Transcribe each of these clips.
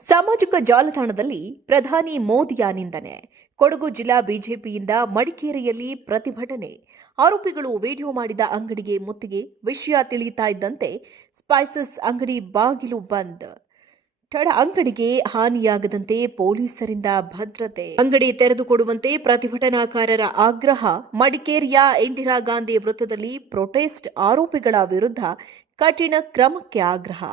ಸಾಮಾಜಿಕ ಜಾಲತಾಣದಲ್ಲಿ ಪ್ರಧಾನಿ ಮೋದಿಯ ನಿಂದನೆ. ಕೊಡಗು ಜಿಲ್ಲಾ ಬಿಜೆಪಿಯಿಂದ ಮಡಿಕೇರಿಯಲ್ಲಿ ಪ್ರತಿಭಟನೆ. ಆರೋಪಿಗಳು ವಿಡಿಯೋ ಮಾಡಿದ ಅಂಗಡಿಗೆ ಮುತ್ತಿಗೆ. ವಿಷಯ ತಿಳಿಯುತ್ತಾ ಇದ್ದಂತೆ ಸ್ಪೈಸಸ್ ಅಂಗಡಿ ಬಾಗಿಲು ಬಂದ್. ತಡ ಅಂಗಡಿಗೆ ಹಾನಿಯಾಗದಂತೆ ಪೊಲೀಸರಿಂದ ಭದ್ರತೆ. ಅಂಗಡಿ ತೆರೆದುಕೊಡುವಂತೆ ಪ್ರತಿಭಟನಾಕಾರರ ಆಗ್ರಹ. ಮಡಿಕೇರಿಯ ಇಂದಿರಾ ಗಾಂಧಿ ವೃತ್ತದಲ್ಲಿ ಪ್ರೊಟೆಸ್ಟ್. ಆರೋಪಿಗಳ ವಿರುದ್ಧ ಕಠಿಣ ಕ್ರಮಕ್ಕೆ ಆಗ್ರಹ.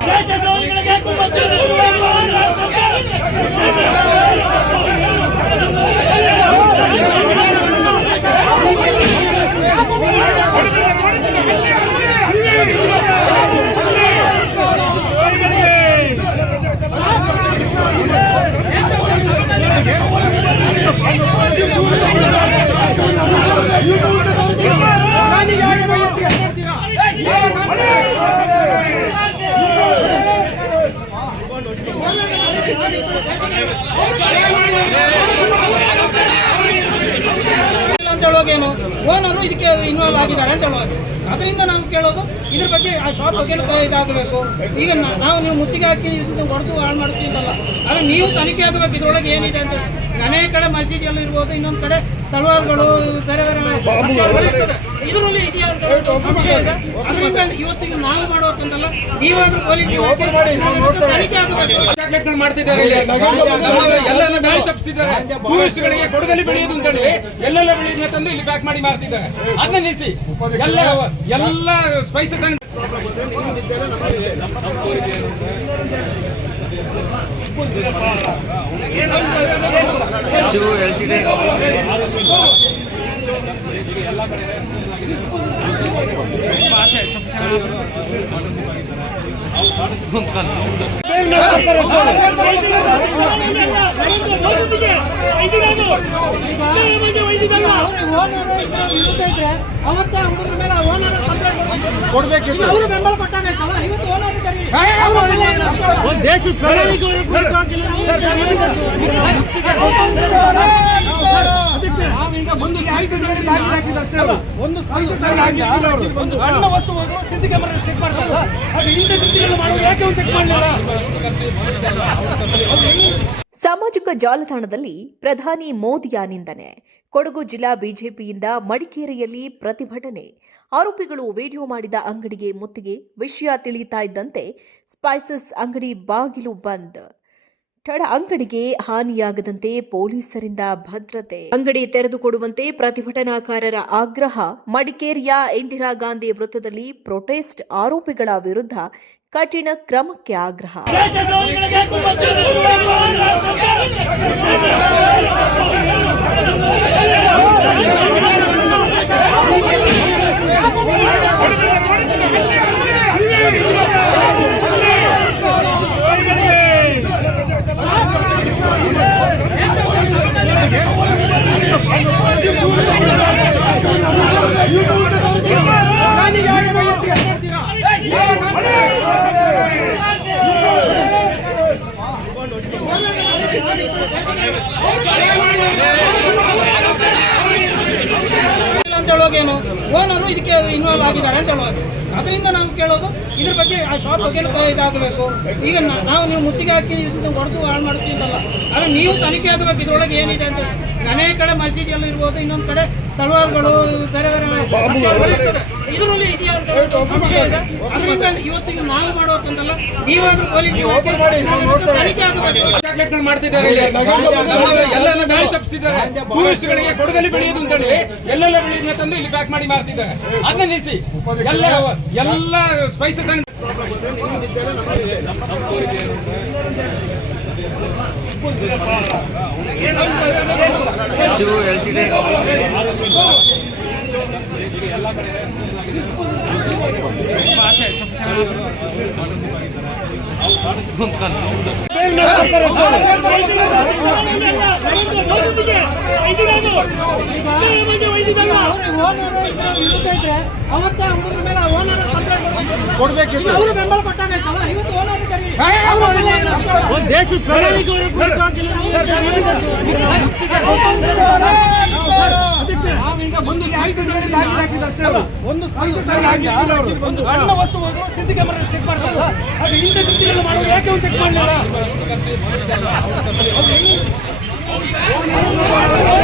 ಏನು ಓನರು ಇದಕ್ಕೆ ಇನ್ವಾಲ್ವ್ ಆಗಿದ್ದಾರೆ ಅಂತ ಹೇಳುವಾಗ, ಅದರಿಂದ ನಾವು ಕೇಳೋದು ಇದ್ರ ಬಗ್ಗೆ ಆ ಶಾಪ್ ಬಗ್ಗೆ ಇದಾಗಬೇಕು. ಈಗ ನಾವು ನೀವು ಮುತ್ತಿಗೆ ಹಾಕಿ ಹೊಡೆದು ಹಾಳು ಮಾಡ್ತೀವಿ ಅಂತಲ್ಲ, ಆದರೆ ನೀವು ತನಿಖೆ ಆಗಬೇಕು ಇದ್ರೊಳಗೆ ಏನಿದೆ ಅಂತ. ಅನೇಕ ಕಡೆ ಮಸೀದಿಯಲ್ಲಿ ಇರ್ಬೋದು, ಇನ್ನೊಂದು ಕಡೆ ತಳವಾರುಗಳು ಬೇರೆ ಬೇರೆ ಇರ್ತದೆ, ಇದರಲ್ಲಿ ಇದೆಯಾ ಅಂತ ಸಂಶಯ ಇದೆ. ಅದರಿಂದ ಇವತ್ತಿಗೆ ನಾವು ಮಾಡೋಕಂತಲ್ಲ, ನೀವಾದ್ರೂ ಪೊಲೀಸ್ ತನಿಖೆ ಆಗಬೇಕು. ಮಾಡ್ತಿದ್ದಾರೆ, ಎಲ್ಲರನ್ನ ದಾರಿ ತಪ್ಪಿಸ್ತಿದ್ದಾರೆ. ಟೂರಿಸ್ಟ್ಗಳಿಗೆ ಕೊಡಗಲ್ಲಿ ಬೆಳೆಯೋದು ಅಂತ ಹೇಳಿ ಎಲ್ಲೆಲ್ಲ ಬೆಳೆಯೋದನ್ನ ತಂದು ಇಲ್ಲಿ ಪ್ಯಾಕ್ ಮಾಡಿ ಮಾರ್ತಿದ್ದಾರೆ. ಅದನ್ನ ನಿಲ್ಲಿಸಿ ಎಲ್ಲ ಸ್ಪೈಸಸ್ ಅವತ್ತೇ ಹುಡುಗರ ಮೇಲೆ ಓನರ್ ಕೊಡ್ಬೇಕಿತ್ತು, ಅವರು ಬೆಂಬಲ ಕೊಟ್ಟಾಗೈತಲ್ಲ. ಇವತ್ತು ಓನರ್ ಸಾಮಾಜಿಕ ಜಾಲತಾಣದಲ್ಲಿ ಪ್ರಧಾನಿ ಮೋದಿಯ ನಿಂದನೆ. ಕೊಡಗು ಜಿಲ್ಲಾ ಬಿಜೆಪಿಯಿಂದ ಮಡಿಕೇರಿಯಲ್ಲಿ ಪ್ರತಿಭಟನೆ. ಆರೋಪಿಗಳು ವಿಡಿಯೋ ಮಾಡಿದ ಅಂಗಡಿಗೆ ಮುತ್ತಿಗೆ. ವಿಷಯ ತಿಳಿಯುತ್ತಾ ಇದ್ದಂತೆ ಸ್ಪೈಸಸ್ ಅಂಗಡಿ ಬಾಗಿಲು ಬಂದ್. ತಡ ಅಂಗಡಿಗೆ ಹಾನಿಯಾಗದಂತೆ ಪೊಲೀಸರಿಂದ ಭದ್ರತೆ. ಅಂಗಡಿ ತೆರೆದುಕೊಡುವಂತೆ ಪ್ರತಿಭಟನಾಕಾರರ ಆಗ್ರಹ. ಮಡಿಕೇರಿಯ ಇಂದಿರಾ ಗಾಂಧಿ ವೃತ್ತದಲ್ಲಿ ಪ್ರೊಟೆಸ್ಟ್. ಆರೋಪಿಗಳ ವಿರುದ್ಧ ಕಠಿಣ ಕ್ರಮಕ್ಕೆ ಆಗ್ರಹ. ಅಂತ ಹೇಳುವಾಗೇನು ಓನರು ಇದಕ್ಕೆ ಇನ್ವಾಲ್ವ್ ಆಗಿದ್ದಾರೆ ಅಂತ ಹೇಳುವಾಗ, ಅದರಿಂದ ನಾವು ಕೇಳೋದು ಇದ್ರ ಬಗ್ಗೆ ಆ ಶಾಪ್ ಬಗ್ಗೆ ಇದಾಗಬೇಕು. ಈಗ ನಾವು ನೀವು ಮುತ್ತಿಗೆ ಹಾಕಿ ಹೊಡೆದು ಹಾಳು ಮಾಡ್ತೀವಿ ಅಂತಲ್ಲ, ಆದರೆ ನೀವು ತನಿಖೆ ಆಗಬೇಕು ಇದ್ರೊಳಗೆ ಏನಿದೆ ಅಂತ. ಅನೇಕ ಕಡೆ ಮಸೀದಿಯಲ್ಲಿ ಇರ್ಬೋದು, ಇನ್ನೊಂದು ಕಡೆ ತಳವಾರುಗಳು ಬೇರೆ ಬೇರೆ ಇರ್ತದೆ, ಇದರಲ್ಲಿ ಇದೆಯಾ ಅಂತ ಸಂಶಯ ಇದೆ. ಅದರಿಂದ ಇವತ್ತಿಗೆ ನಾವು ಮಾಡೋಕಂತಲ್ಲ, ನೀವಾದ್ರೂ ಪೊಲೀಸ್ ತನಿಖೆ ಆಗಬೇಕು. ಮಾಡ್ತಿದ್ದಾರೆ, ಎಲ್ಲರನ್ನ ದಾರಿ ತಪ್ಪಿಸ್ತಿದ್ದಾರೆ. ಟೂರಿಸ್ಟ್ಗಳಿಗೆ ಕೊಡಗಲ್ಲಿ ಬೆಳೆಯೋದು ಅಂತ ಹೇಳಿ ಎಲ್ಲೆಲ್ಲ ಬೆಳೆಯೋದನ್ನ ತಂದು ಇಲ್ಲಿ ಪ್ಯಾಕ್ ಮಾಡಿ ಮಾರ್ತಿದ್ದಾರೆ. ಅದನ್ನ ನಿಲ್ಲಿಸಿ ಎಲ್ಲ ಸ್ಪೈಸಸ್ ಅವತ್ತೇ ಹುಡುಗರ ಮೇಲೆ ಓನರ್ ಕೊಡ್ಬೇಕಿತ್ತು, ಅವರು ಬೆಂಬಲ ಕೊಟ್ಟಾಗೈತಲ್ಲ. ಇವತ್ತು ಓನರ್ ಒಂದು ಸಣ್ಣ ವಸ್ತು ಸಿಸಿ ಕ್ಯಾಮೆರಾ ಚೆಕ್ ಮಾಡ್ತಾರಲ್ಲ, ಅದು ಹಿಂದೆ ಕೃತಿಗಳು ಮಾಡುವ ಯಾಕೆ ಚೆಕ್ ಮಾಡಲಿಲ್ಲ?